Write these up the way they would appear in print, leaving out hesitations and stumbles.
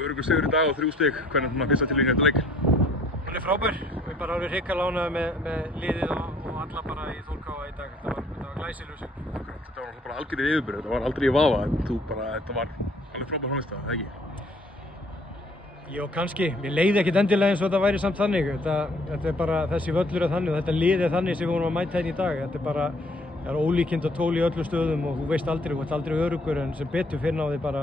Öruggur sigur í dag og 3 stig. Hvernig er fyrsta tilfinning eftir leik? Hún er frábær. Við bara alveg hrikalega ánægðir með liðið og alla bara í Þórkáa í dag. Þetta var glæsilegur sigur. Þetta var bara algjörlega yfirburði. Þetta var aldrei í vafa. Þetta var alveg frábær frammistaða, eða ekki? Jó, kannski. Mér leiði ekkert endilega eins og þetta væri samt þannig. Þetta er bara þessi völlur er þannig og þetta lið er þannig sem við vorum að mæta hérna í dag. Þetta er bara ólíkindatól í öllum stöðum og þú veist aldrei, þú ert aldrei öruggur en sem betur fyrir náði bara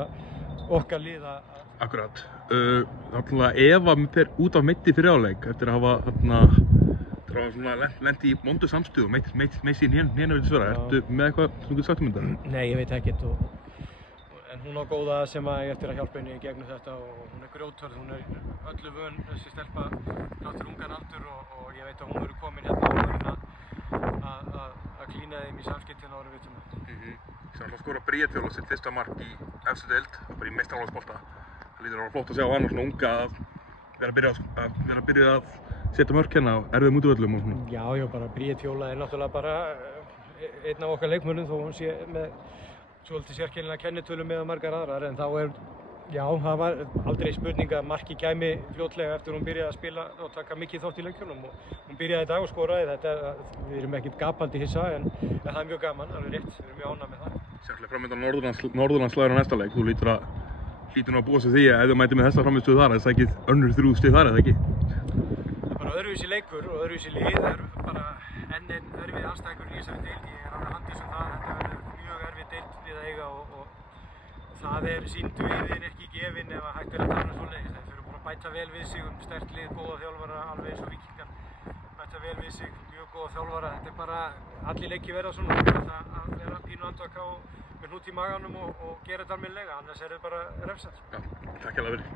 okkar lið að... Akkurat. Náttúrulega Eva fer út af meitti fyrir áleik eftir að hafa lent í vondu samstöðu og meitt sín hérna við svöra. Ertu með eitthvað sem þú getur sagt um þetta? Nei, ég veit ekkert. En hún á góða sem að eftir að hjálpa henni í gegnum þetta og hún er grjóthörð, hún er öllu vön þessi stelpa þáttur ungan aldur og ég veit að hún verður komin hérna að klína þeim í samskiptin ára vitum við. Sem alltaf skora Bríetfjóla sitt fyrsta mark í efstu deild, bara í meistaraflokksbolta. Það lítur að vera flott að sjá hann og svona unga að vera að byrja að setja mörk hérna á erfiðum útivöllum og svona. Já, bara Bríetfjóla er náttúrulega bara einn af okkar leikmönnum þó hún sé með svolítið sérkennilega kennitölu með margar aðrar en þá það var aldrei spurning að markið kæmi fljótlega eftir hún byrjaði að spila og taka mikið þátt í leikjunum og hún byrjaði í dag og skoraði. Við erum ekkert gapandi hissa en það er mjög gaman, alveg rétt, við erum mjög ánægð með það. Sérlega framöndan Norðurlandslægur á næsta leik, þú hlýtur að búa sig því að ef þú mætir með þessa frammistöðu þar, það er ekki önnur 3 stig þar, eða ekki? Það er bara öðruvísi leikur og öðruvísi lið, það er bara enn einn erfið andstæðingur í þessari deild. Ég er alveg handviss um það, þetta verður mjög erfið deild við að eiga og það sýndu viðin ekki gefin ef hægt er að tala svoleiðis. Þeir eru búin að bæta vel við sig sterkt lið, góða þjálfara, alveg eins og Víkingar. Bæta vel við sig, mjög góða þjálfara. Þetta er bara, allir leikir verða svona. Það að vera pínu andvaka með hnút í maganum og gera þetta almennilega, annars er þetta bara refsað. Já, takk hérlega fyrir.